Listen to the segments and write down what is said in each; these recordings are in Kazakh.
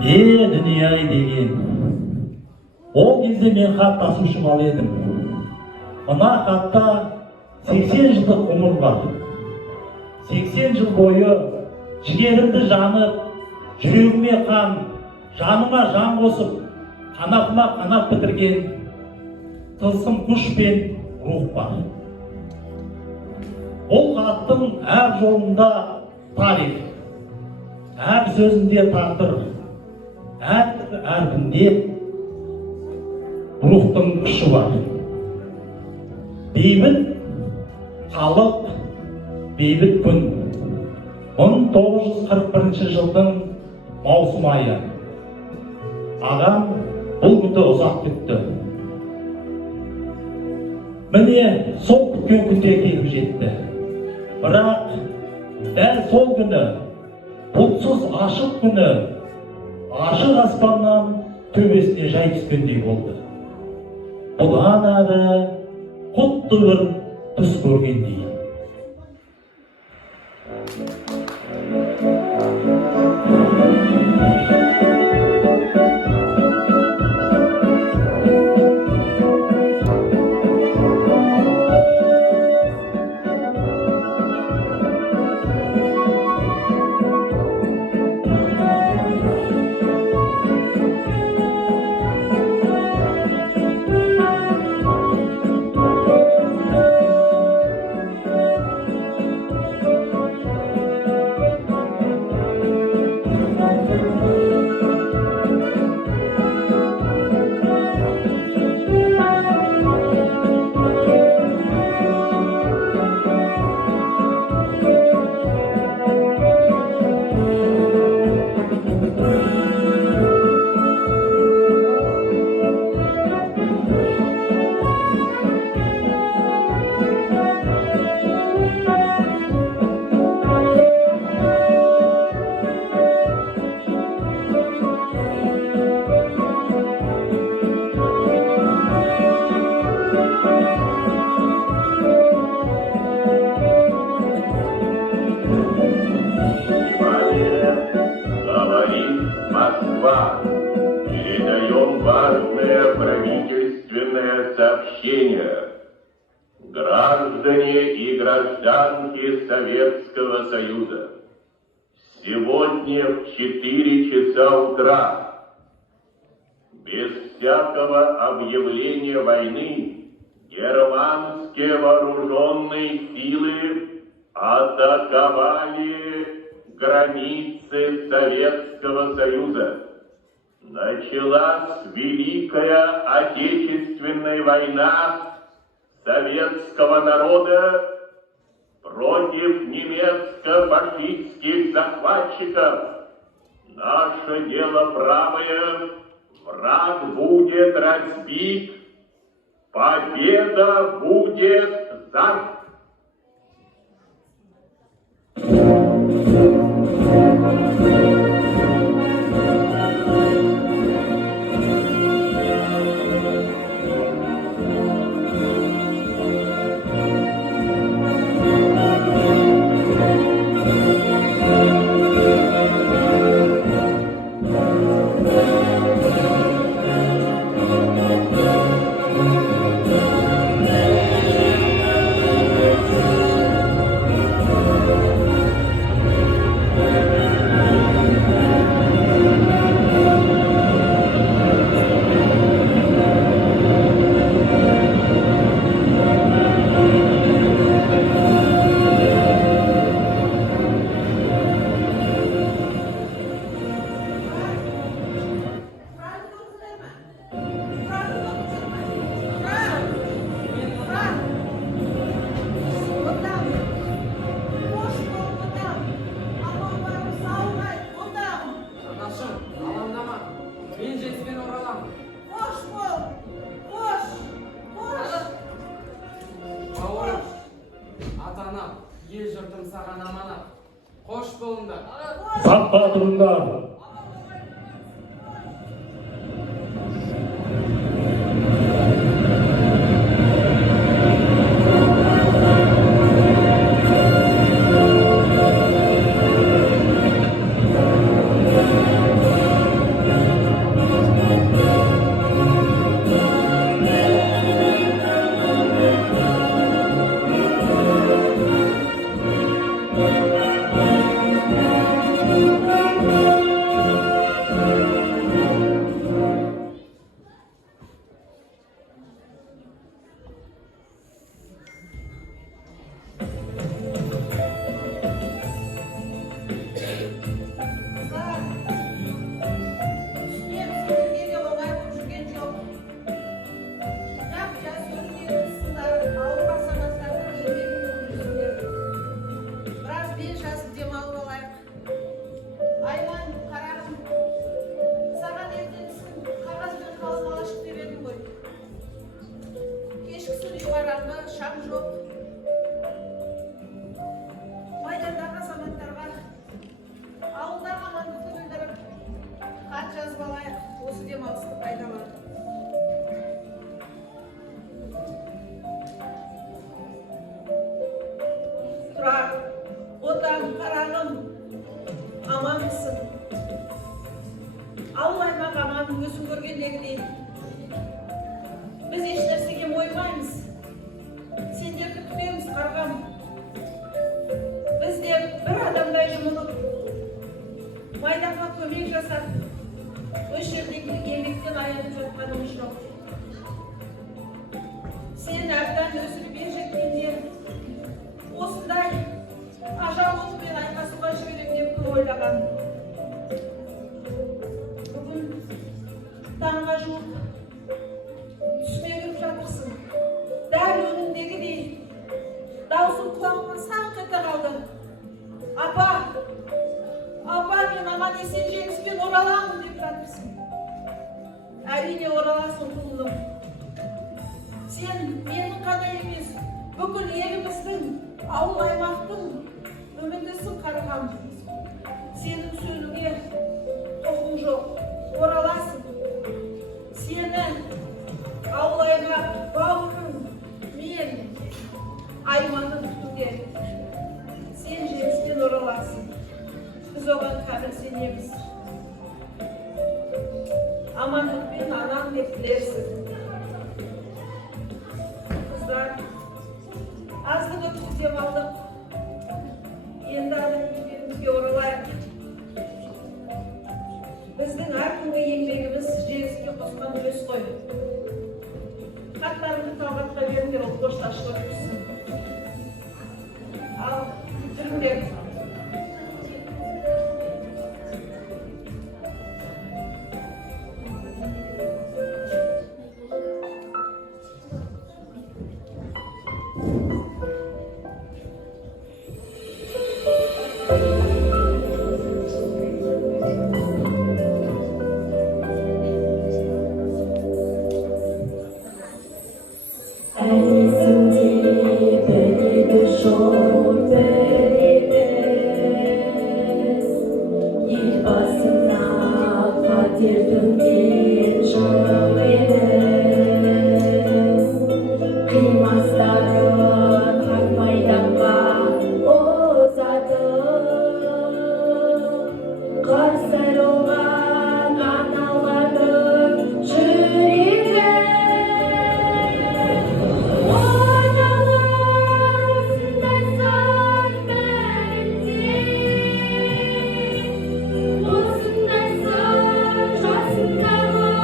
Дүние-ай деген. Ол кезде мен хат тасушы бала едім. Мына хатта 80 жылдық ғұмыр бар. 80 жыл бойы жігерімді жанып, жүрегіме қан, жаныма жан қосып, қанатыма қанат бітірген тылсым күш пен рух бар. Ол хаттың әр жолында тарих, әр сөзінде тағдыр, әр әрбінде рухтың күші бар. Бейбіт халық, бейбіт күн. 1941 жылдың маусым айы. Ағам бұл күнді ұзақ күтті. Міне сол күткен күнде келіп жетті. Бірақ дәл сол күні, бұлтсыз ашық күні, ашық аспаннан төбесіне жай түскендей болды. Бұдан әрі құтты бір түс көргендей. Передаем важное правительственное сообщение. Граждане и гражданки Советского Союза, сегодня в 4 часа утра, без всякого объявления войны, германские вооруженные силы атаковали границы Советского Союза. Началась Великая Отечественная война советского народа против немецко-фашистских захватчиков. Наше дело правое, враг будет разбит, победа будет за... ел жұртым саған аманат. Қош болыңдар. Сақта тұрыңдар. жазып алайық, осы демалысты пайдаланып. Тұрар, отан, қарағым, аманбысың. Ауыл аймақ аман, өзің көргендегідей. Біз еш нәрсеге мойымаймыз. Сендерді күтеміз, қарғам. Біз де бір адамдай жұмылып, майданға көмек жасап, өз жердегі еңбектен аянып жатқанымыз жоқ. Сен әбден өсіп бер жеткенде, осындай ажал отымен айқасуға жіберем деп көп ойлаған. Бүгін таңға жуық түсіме кіріп жатырсың. Дәл önündегідей даусың құлағыма саңқ ете қалды. Апа, мен аман есен жеңіспен ораламын деп жатырсың. Әрине ораласың, құлым. Сен менің ғана емес, бүкіл еліміздің, ауыл аймақтың үмітісің, қарғам. Сенің сөнуге құқың жоқ, ораласың. Сені ауыл аймақ бауырың, мен аймағын күтуге. Сен жеңіспен ораласың. Біз оған кәміл сенеміз. Амандықпен анам деп білерсің. Қыздар, аздық өтіп демалдық. Енді еңбегімізге оралайық. Біздің әр күнгі еңбегіміз жеңіске қосқан үлес қой. Хаттарыңды Талғатқа беріңдер, ол пошташылар өтсін. Ал жүріңдер. Osundaysan, jasındağı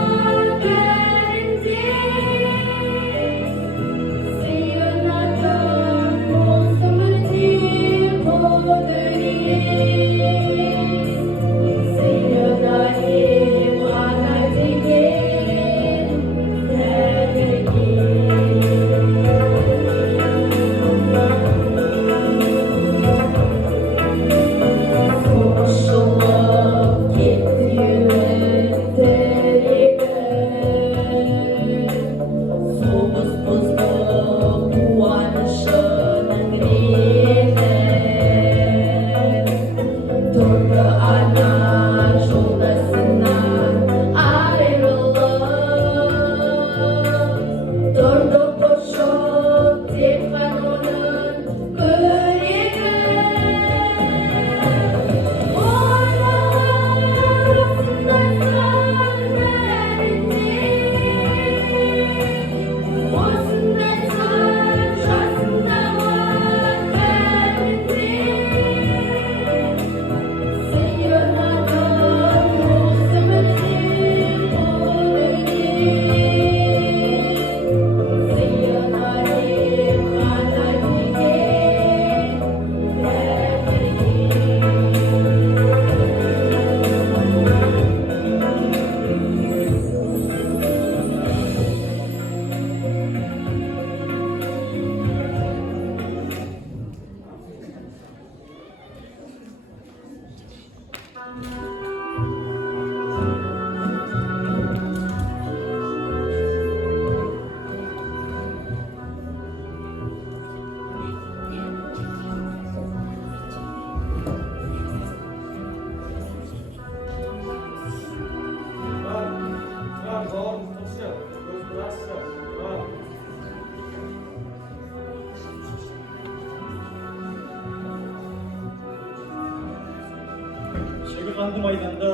қанды майданда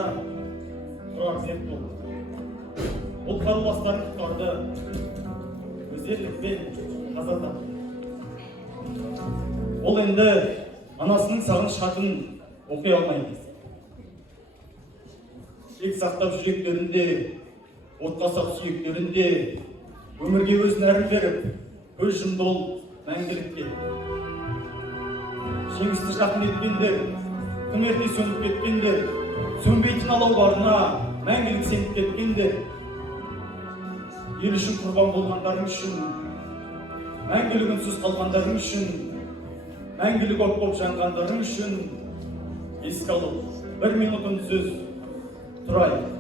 тұрар серт болды. Ол қаруластарын құтқарды, өздеріңізбен қаза тапты. Ол енді анасының сағыныш хатын оқи алмайды. Шек сақтап жүректерінде, отқа сап сүйектерінде, өмірге өзін әрі беріп, көз жұмды ол мәңгілікке. Жеңісті жақын еткендер, тым ерте сөніп кеткендер, сөнбейтін алауларына мәңгілік сеніп кеткендер, ел үшін құрбан болғандарың үшін, мәңгілік үнсіз қалғандарың үшін, мәңгілік от болып жанғандарың үшін еске алып, 1 минут үнсіз тұрайық.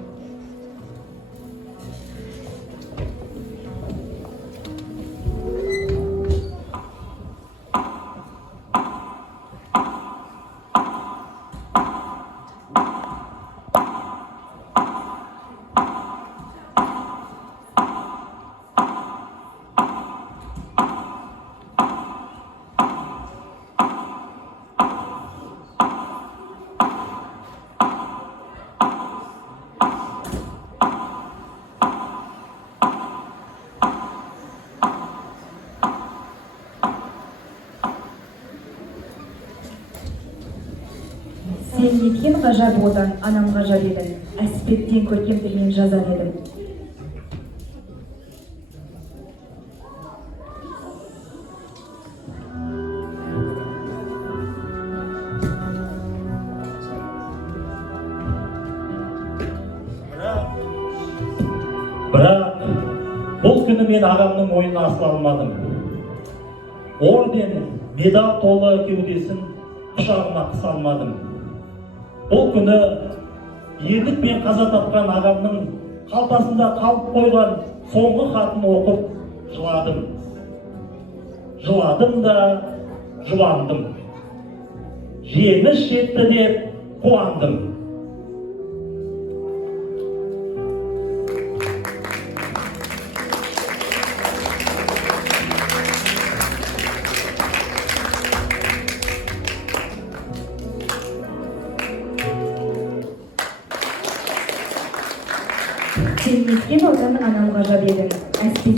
Сен неткен ғажап одан, анам ғажап едің, әспеттен көркем тілмен жазар едім. Бірақ бұл күні мен ағамның ойына асыла алмадым. Орден, медал толы кеудесін құшағыма қыса алмадым. Бұл күні ерлікпен қаза тапқан ағамның қалтасында қалып қойған соңғы хатын оқып жыладым. Жыладым да жұбандым. Жеңіс жетті деп қуандым. Сен неткен одан, анам ғажап едің, әспеттен